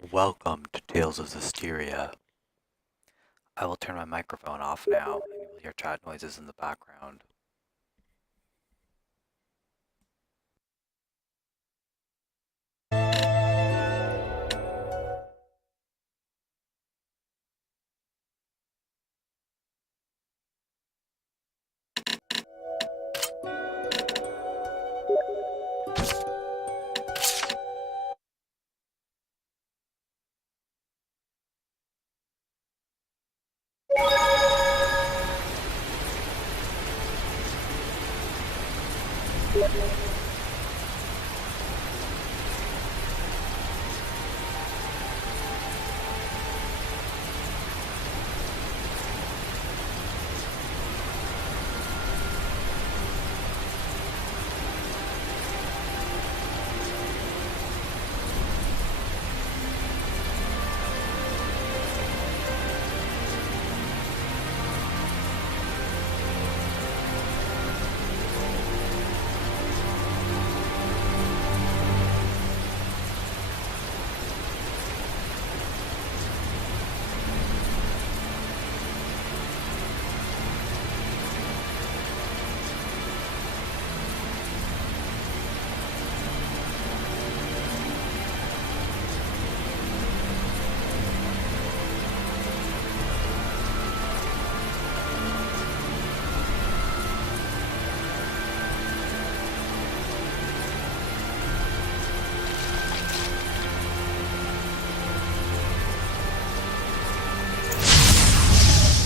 Welcome to Tales of Zestiria. I will turn my microphone off now, and you will hear chat noises in the background.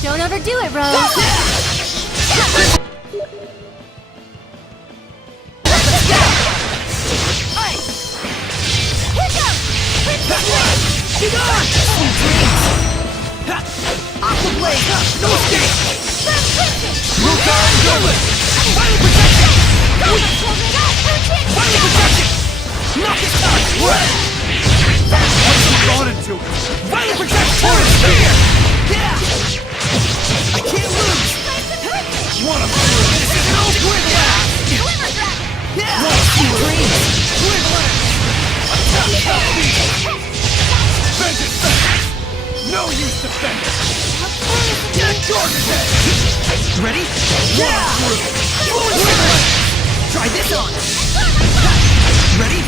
Don't overdo it, Rose. No use defending! Ready? Try this on! Ready?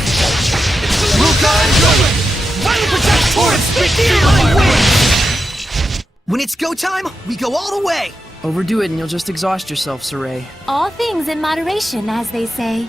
Vital protect towards my wings! When it's go time, we go all the way! Overdo it and you'll just exhaust yourself, Saray. All things in moderation, as they say.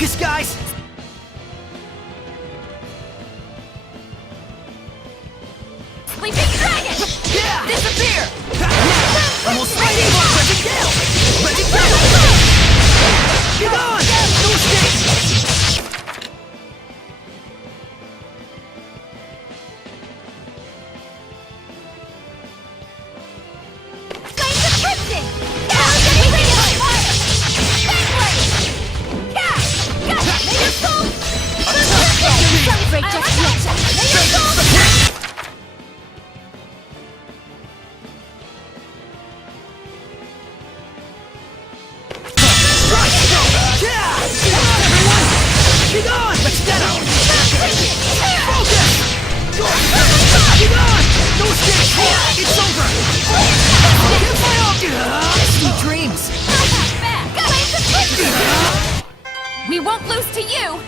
Focus, guys! Sleeping dragon! Yeah! Disappear! Now! Almost ready! Ready, Gale! Ready, Gale! Get on! No escape! Flames of crimson! Radiant fire! Bang blade! May your soul... Celebrate just yet! May your soul... Yeah! Get on, everyone! Get on! Let's get out! Focus! Get on! No escape! It's over! Get my all... Sweet dreams! We won't lose to you!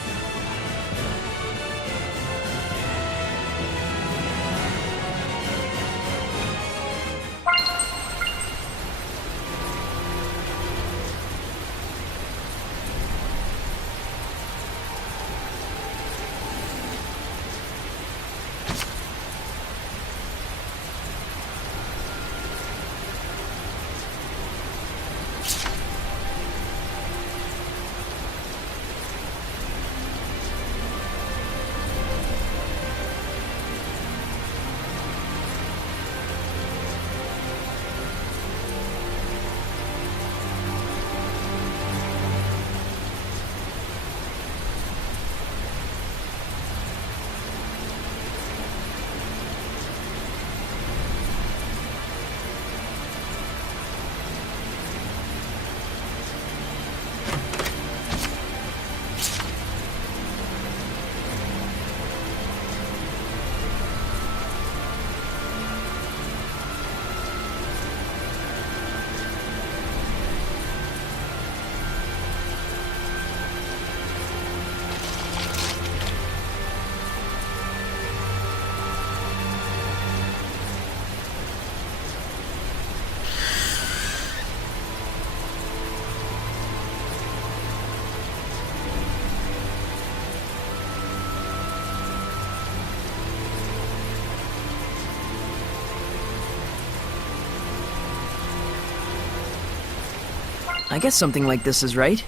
I guess something like this is right.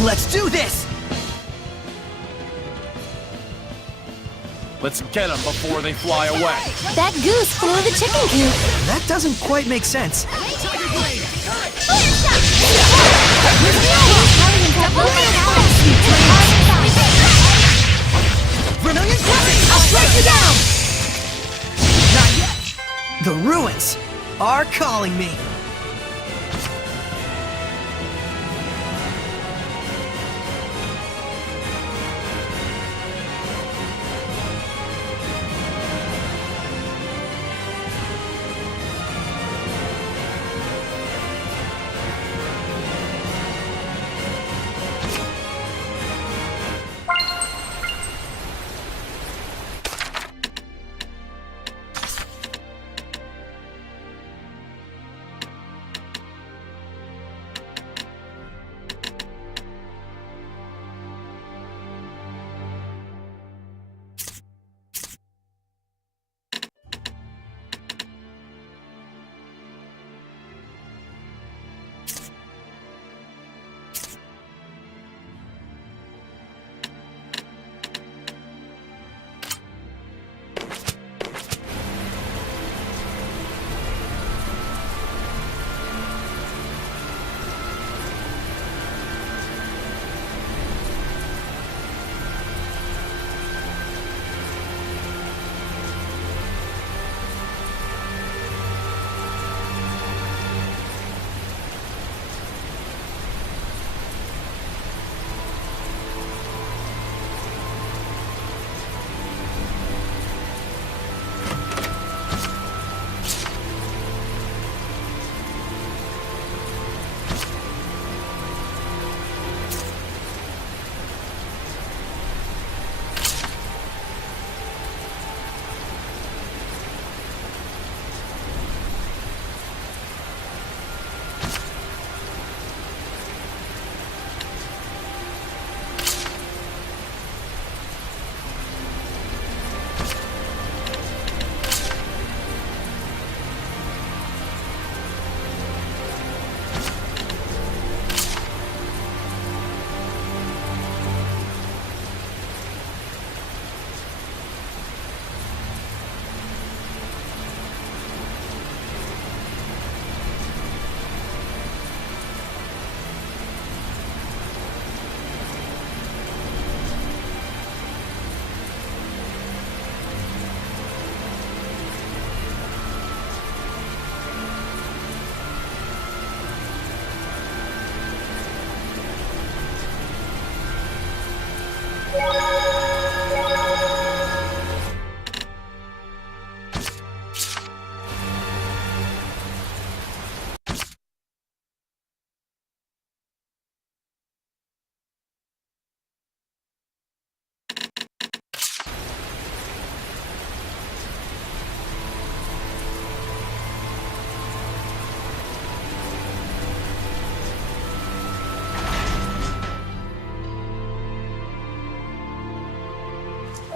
Let's do this! Let's get them before they fly away. That goose flew the chicken coop. That doesn't quite make sense. Vermilion Crescent! I'll strike you down! Not yet! The ruins are calling me.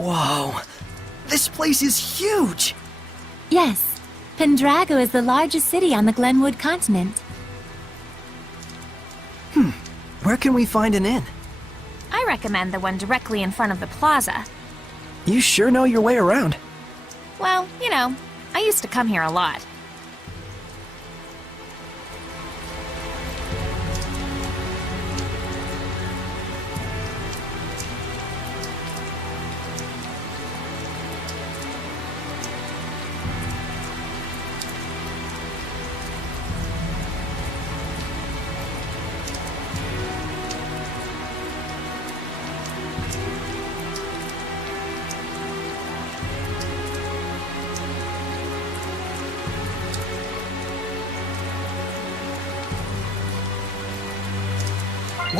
Whoa. This place is huge! Yes, Pendrago is the largest city on the Glenwood continent. Where can we find an inn? I recommend the one directly in front of the plaza. You sure know your way around. Well, you know, I used to come here a lot.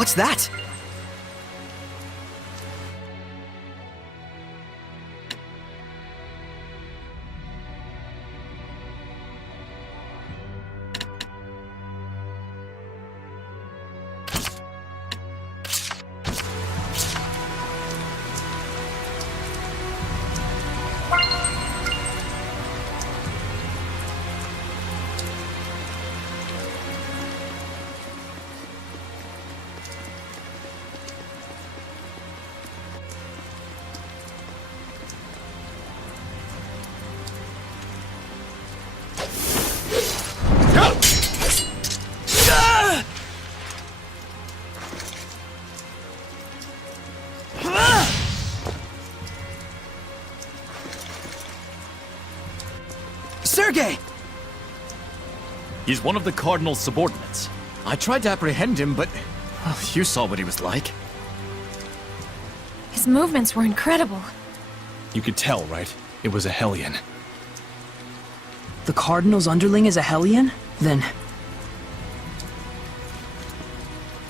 What's that? Sergei! He's one of the Cardinal's subordinates. I tried to apprehend him, but... well, you saw what he was like. His movements were incredible. You could tell, right? It was a Hellion. The Cardinal's underling is a Hellion? Then...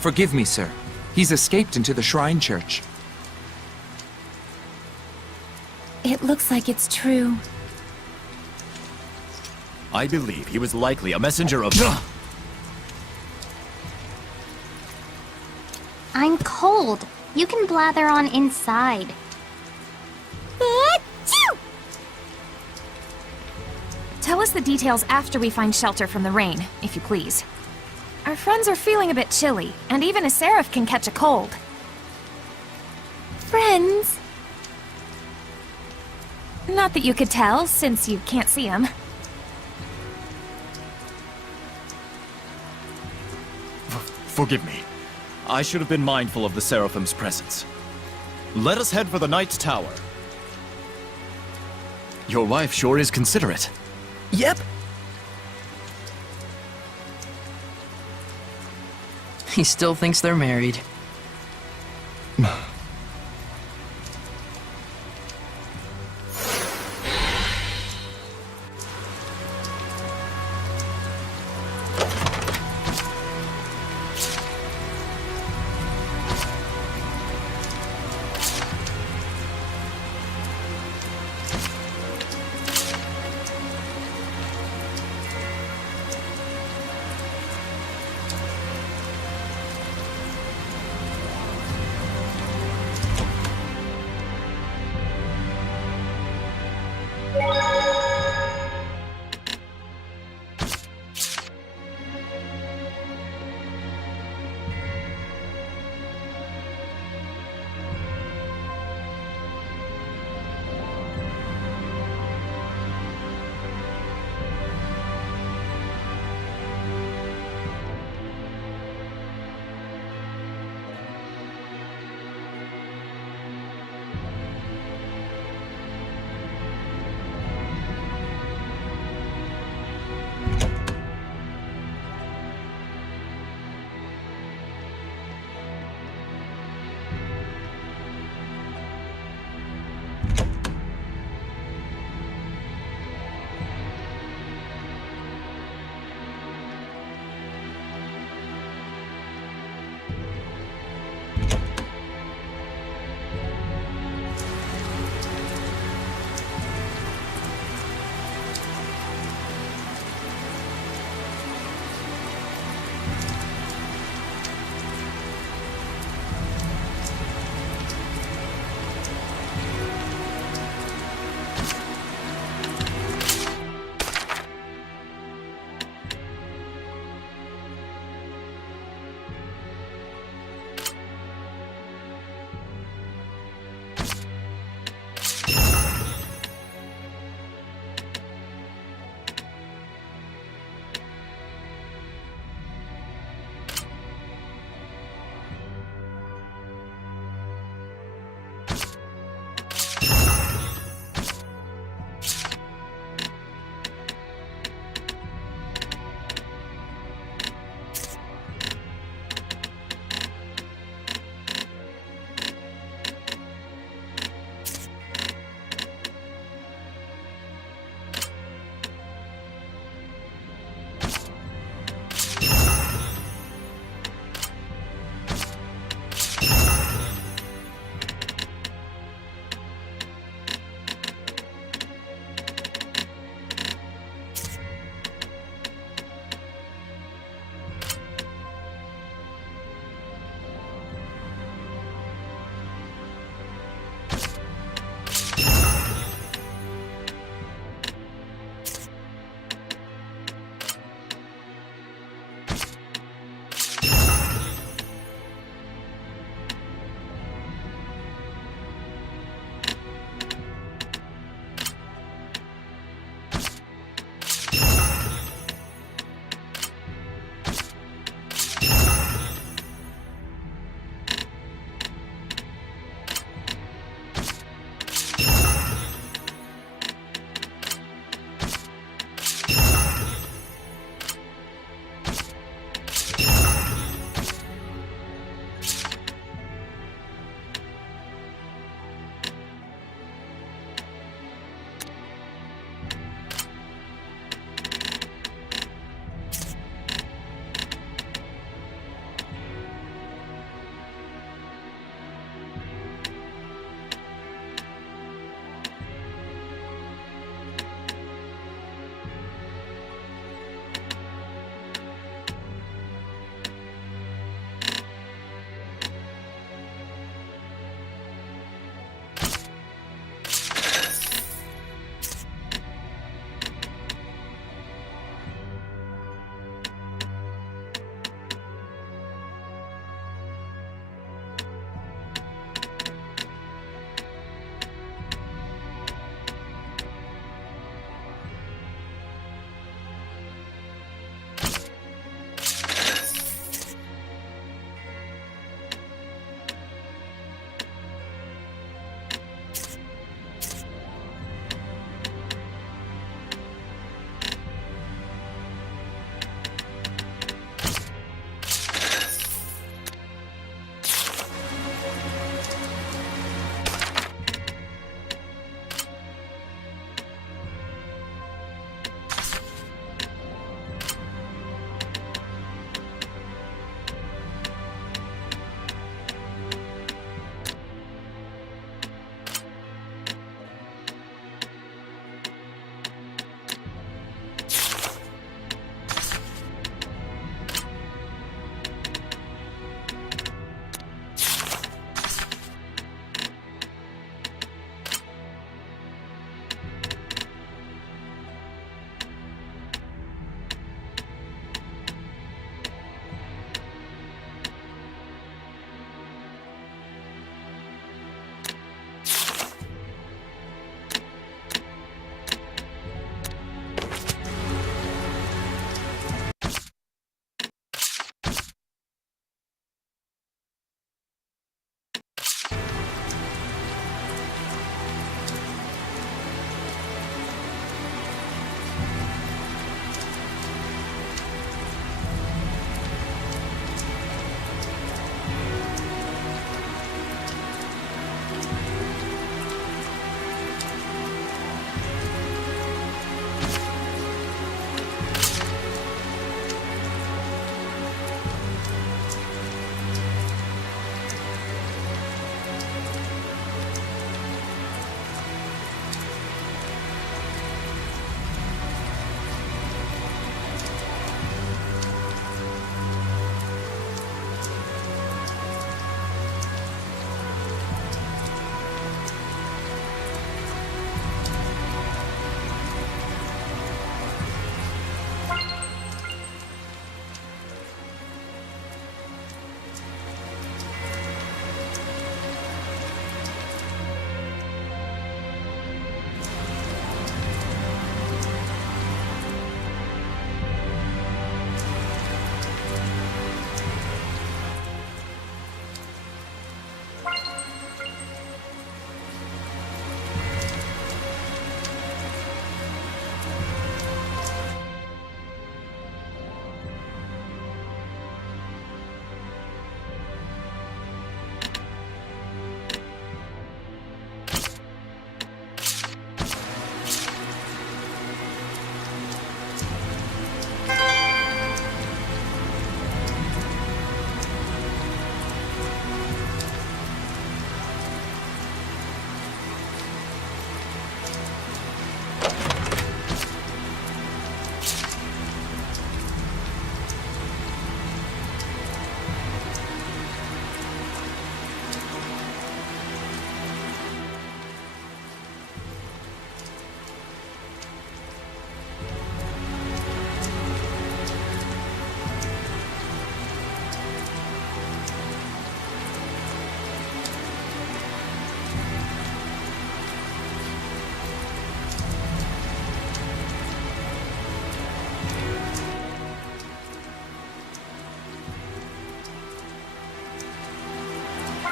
Forgive me, sir. He's escaped into the Shrine Church. It looks like it's true. I believe he was likely a messenger of... I'm cold. You can blather on inside. Tell us the details after we find shelter from the rain, if you please. Our friends are feeling a bit chilly, and even a seraph can catch a cold. Friends? Not that you could tell, since you can't see them. Forgive me. I should have been mindful of the Seraphim's presence. Let us head for the Knight's Tower. Your wife sure is considerate. Yep. he still thinks they're married.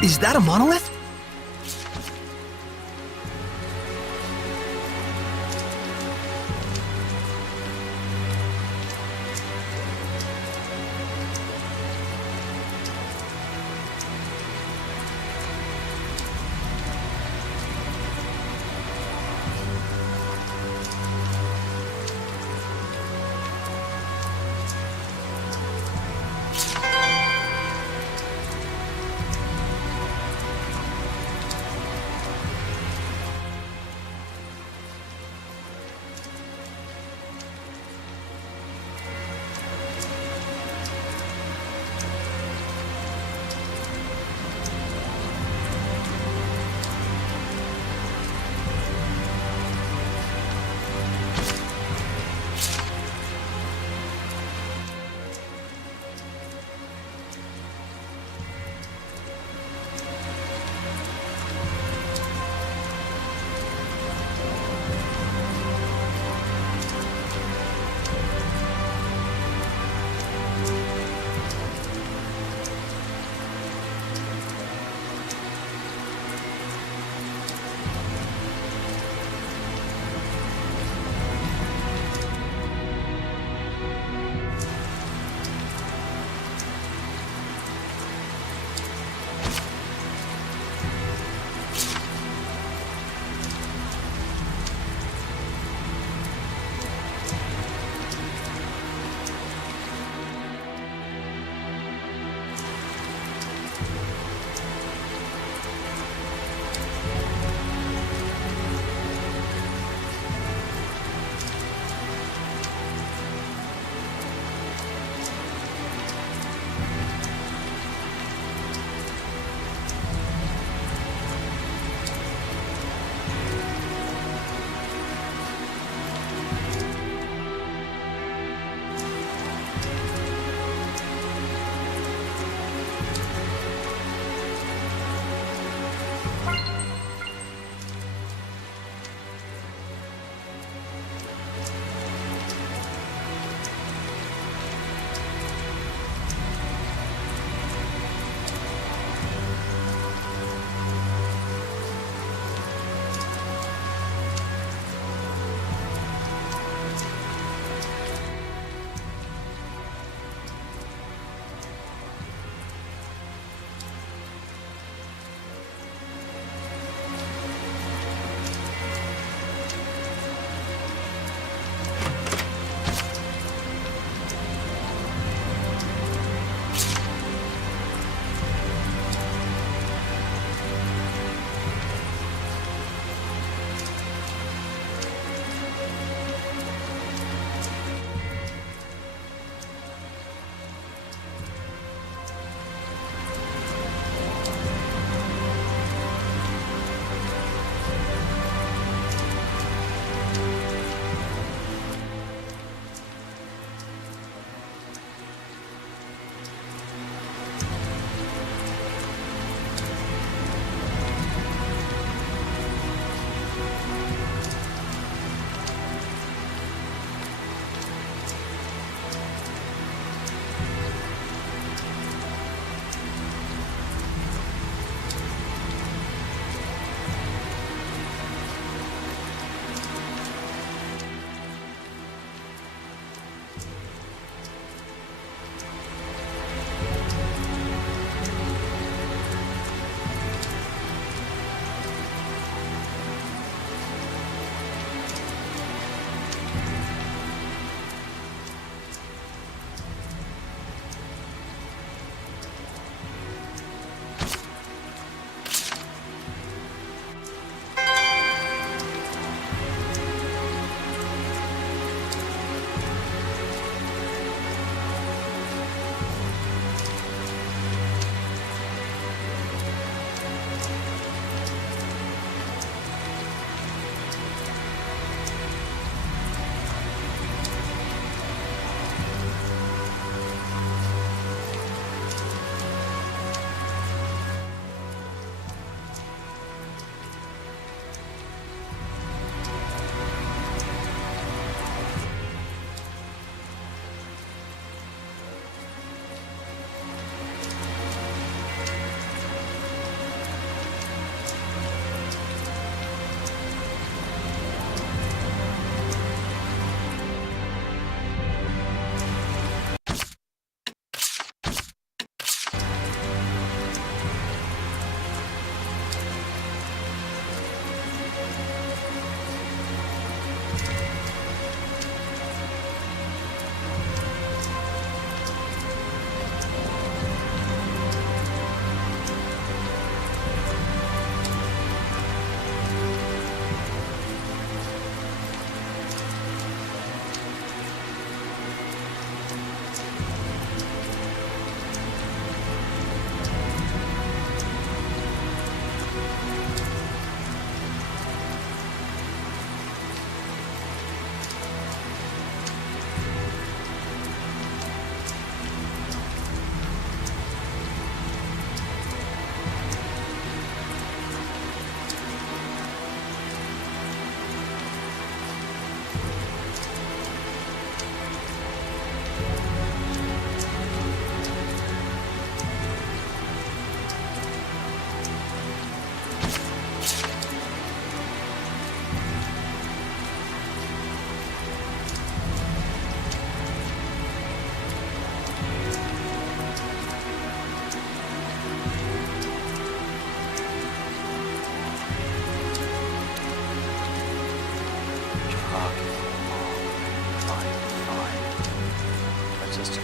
Is that a monolith?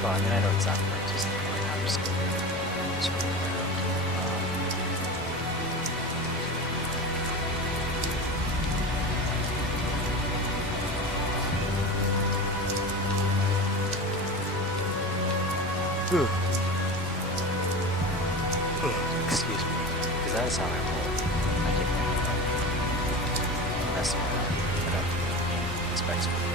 Well, I mean, I know exactly where it is. I'm just going to scroll around. Excuse me, because that is how I roll. I get messing around. I don't do what the game expects me to do.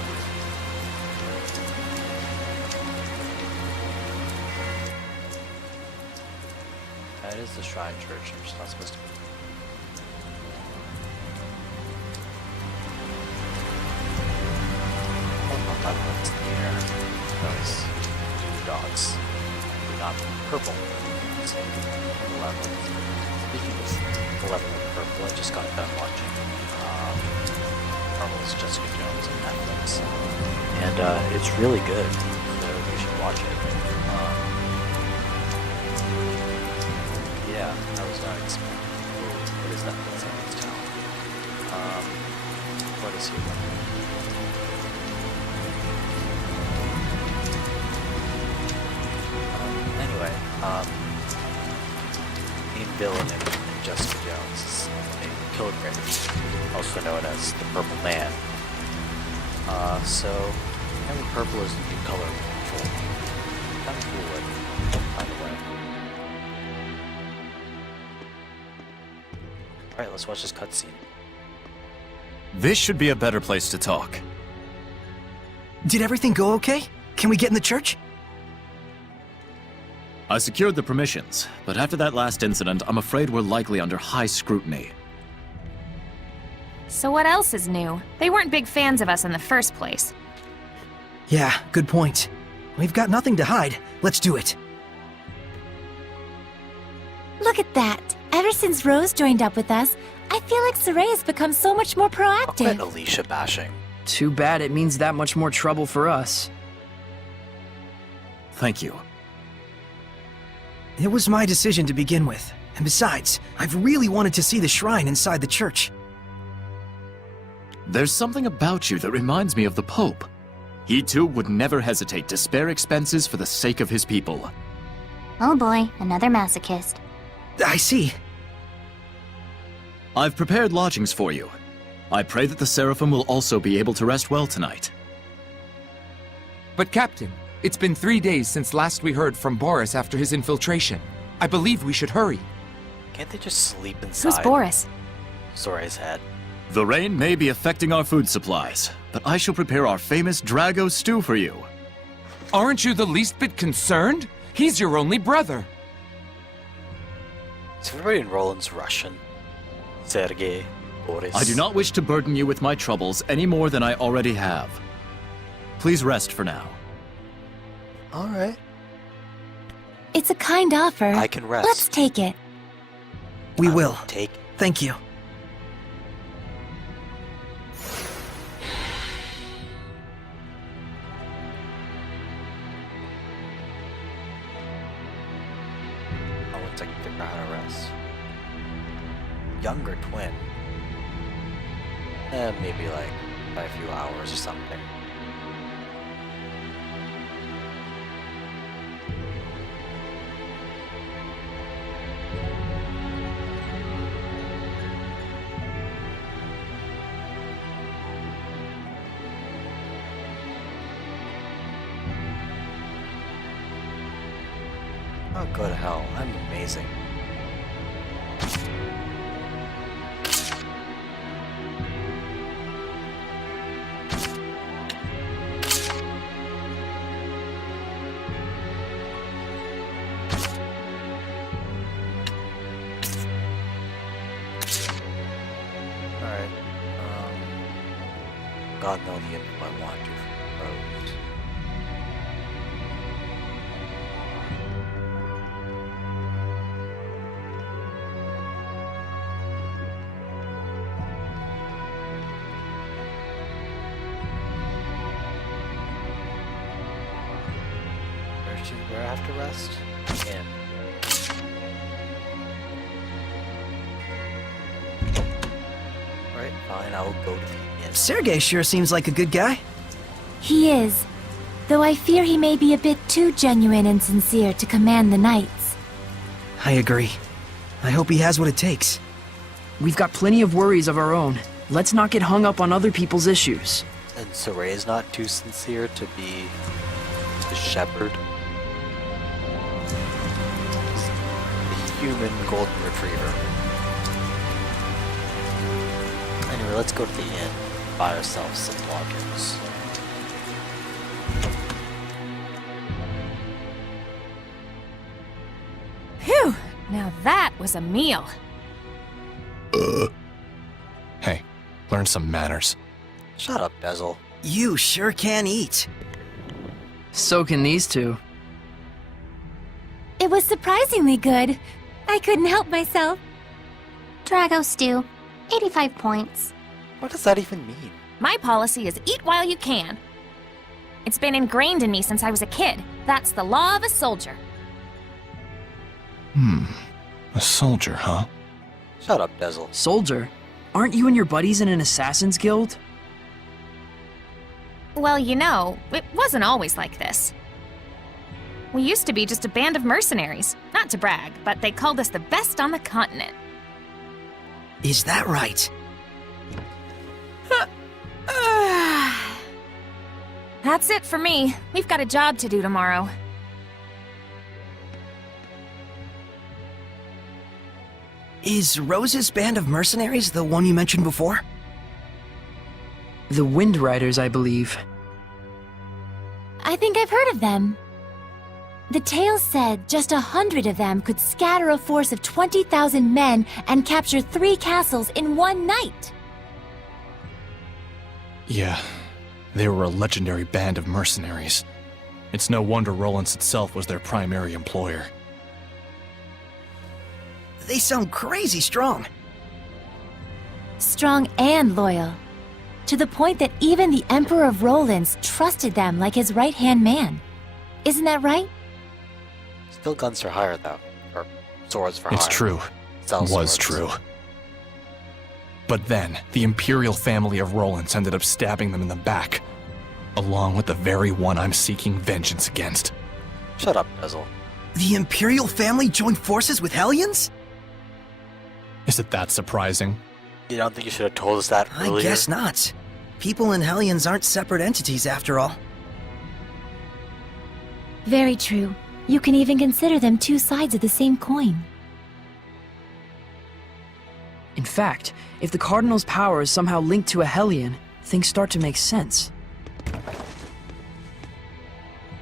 That is the Shrine Church. I'm just not supposed to be. Oh, that one's in the air. Those dogs. Not purple. It's malevolent. Speaking of malevolent purple, I just got done watching Marvel's Jessica Jones on Netflix. And it's really good. So you should watch it. Yeah, I was not expecting. What is that? What's Handmaid's Tale? What is he? Anyway, main villain in Jessica Jones is named Kilgrave, also known as the Purple Man. So apparently purple is the new color of control. Kind of cool looking, by the way. Alright, let's watch this cutscene. This should be a better place to talk. Did everything go okay? Can we get in the church? I secured the permissions, but after that last incident, I'm afraid we're likely under high scrutiny. So what else is new? They weren't big fans of us in the first place. Yeah, good point. We've got nothing to hide. Let's do it. Look at that. Ever since Rose joined up with us, I feel like Saray has become so much more Quit proactive. Alicia bashing. Too bad it means that much more trouble for us. Thank you. It was my decision to begin with. And besides, I've really wanted to see the shrine inside the church. There's something about you that reminds me of the Pope. He too would never hesitate to spare expenses for the sake of his people. Oh boy, another masochist. I see. I've prepared lodgings for you. I pray that the Seraphim will also be able to rest well tonight. But Captain, it's been 3 days since last we heard from Boris after his infiltration. I believe we should hurry. Can't they just sleep inside? Who's Boris? Sora's head. The rain may be affecting our food supplies, but I shall prepare our famous Drago stew for you. Aren't you the least bit concerned? He's your only brother. Is everybody in Roland's Russian? Sergei, Boris. I do not wish to burden you with my troubles any more than I already have. Please rest for now. Alright. It's a kind offer. I can rest. Let's take it. We will. Take. Thank you. Once I can figure out how to rest. Younger twin. Maybe like by a few hours or something. Oh, go to hell. I'm amazing. Alright. God knows the info I want to from Rose. Where I have to rest? In. Alright, fine, I will go to the inn. Sergei sure seems like a good guy. He is. though I fear he may be a bit too genuine and sincere to command the knights. I agree. I hope he has what it takes. We've got plenty of worries of our own. Let's not get hung up on other people's issues. And Saray is not too sincere to be the shepherd. The human golden retriever. Anyway, let's go to the inn. Buy ourselves some lodgings. Phew! Now that was a meal. Hey, learn some manners. Shut up, Dezel. You sure can eat. So can these two. It was surprisingly good. I couldn't help myself. Drago stew, 85 points. What does that even mean? My policy is eat while you can. It's been ingrained in me since I was a kid. That's the law of a soldier. A soldier, huh? Shut up, Dezel. Soldier? Aren't you and your buddies in an assassin's guild? Well, you know, it wasn't always like this. We used to be just a band of mercenaries. Not to brag, but they called us the best on the continent. Is that right? That's it for me. We've got a job to do tomorrow. Is Rose's band of mercenaries the one you mentioned before? The Wind Riders, I believe. I think I've heard of them. The tales said just 100 of them could scatter a force of 20,000 men and capture 3 castles in one night. Yeah, they were a legendary band of mercenaries. It's no wonder Rollins itself was their primary employer. They sound crazy strong. Strong and loyal. To the point that even the Emperor of Rollins trusted them like his right-hand man. Isn't that right? Still guns for hire, though. Or swords for hire. It's true. Sell Was swords. true. But then, the Imperial family of Rollins ended up stabbing them in the back, along with the very one I'm seeking vengeance against. Shut up, Dezel. The Imperial family joined forces with Hellions? Is it that surprising? You don't think you should have told us that earlier? I guess not. People and Hellions aren't separate entities after all. Very true. You can even consider them 2 sides of the same coin. In fact, if the Cardinal's power is somehow linked to a Hellion, things start to make sense.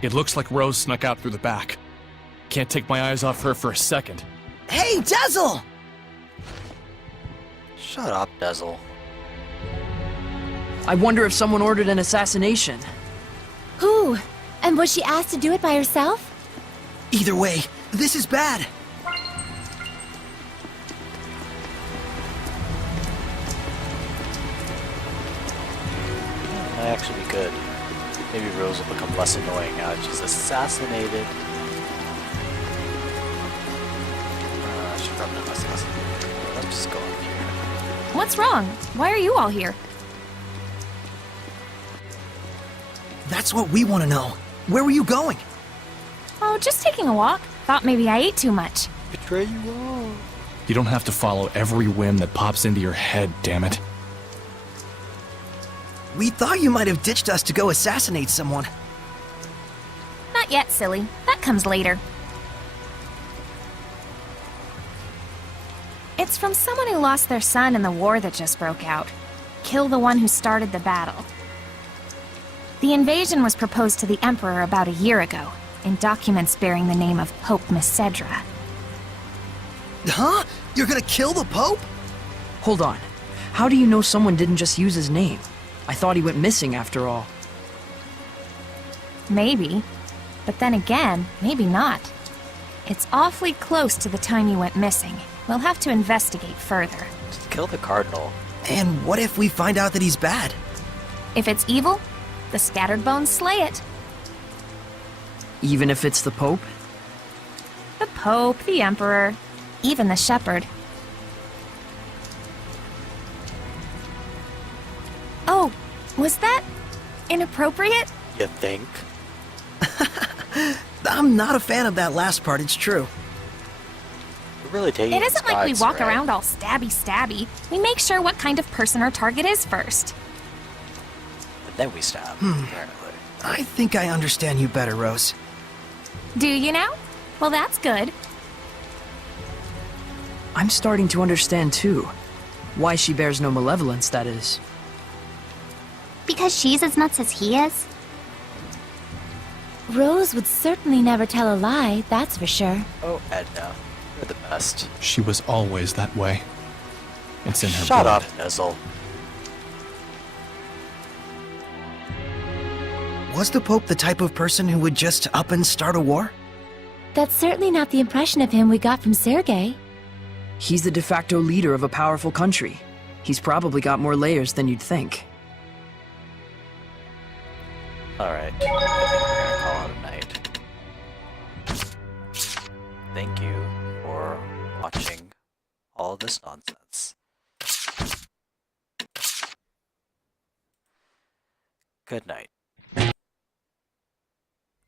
It looks like Rose snuck out through the back. Can't take my eyes off her for a second. Hey, Dazzle! Shut up, Dezel. I wonder if someone ordered an assassination. Who? And was she asked to do it by herself? Either way, this is bad. Might actually be good. Maybe Rose will become less annoying now that she's assassinated. She's probably not assassinated. Let's just go up here. What's wrong? Why are you all here? That's what we want to know. Where were you going? Oh, just taking a walk. Thought maybe I ate too much. Betray you all. You don't have to follow every whim that pops into your head, damn it. We thought you might have ditched us to go assassinate someone. Not yet, silly. That comes later. It's from someone who lost their son in the war that just broke out. Kill the one who started the battle. The invasion was proposed to the Emperor about a year ago, in documents bearing the name of Pope Messedra. Huh? You're gonna kill the Pope? Hold on. How do you know someone didn't just use his name? I thought he went missing after all. Maybe. But then again, maybe not. It's awfully close to the time he went missing. We'll have to investigate further. Just kill the Cardinal. And what if we find out that he's bad? If it's evil, the scattered bones slay it. Even if it's the Pope? The Pope, the Emperor, even the Shepherd. Oh, was that inappropriate? You think? I'm not a fan of that last part, it's true. We're really taking It isn't like we sides, walk right? around all stabby. We make sure what kind of person our target is first. And then we stab, apparently. I think I understand you better, Rose. Do you now? Well, that's good. I'm starting to understand too. Why she bears no malevolence, that is. Because she's as nuts as he is? Rose would certainly never tell a lie, that's for sure. Oh, Edna. You're the best. She was always that way. It's in her Shut blood. up, Nizzle. Was the Pope the type of person who would just up and start a war? That's certainly not the impression of him we got from Sergei. He's the de facto leader of a powerful country. He's probably got more layers than you'd think. Alright. I think we're gonna call it a night. Thank you for watching all of this nonsense. Good night.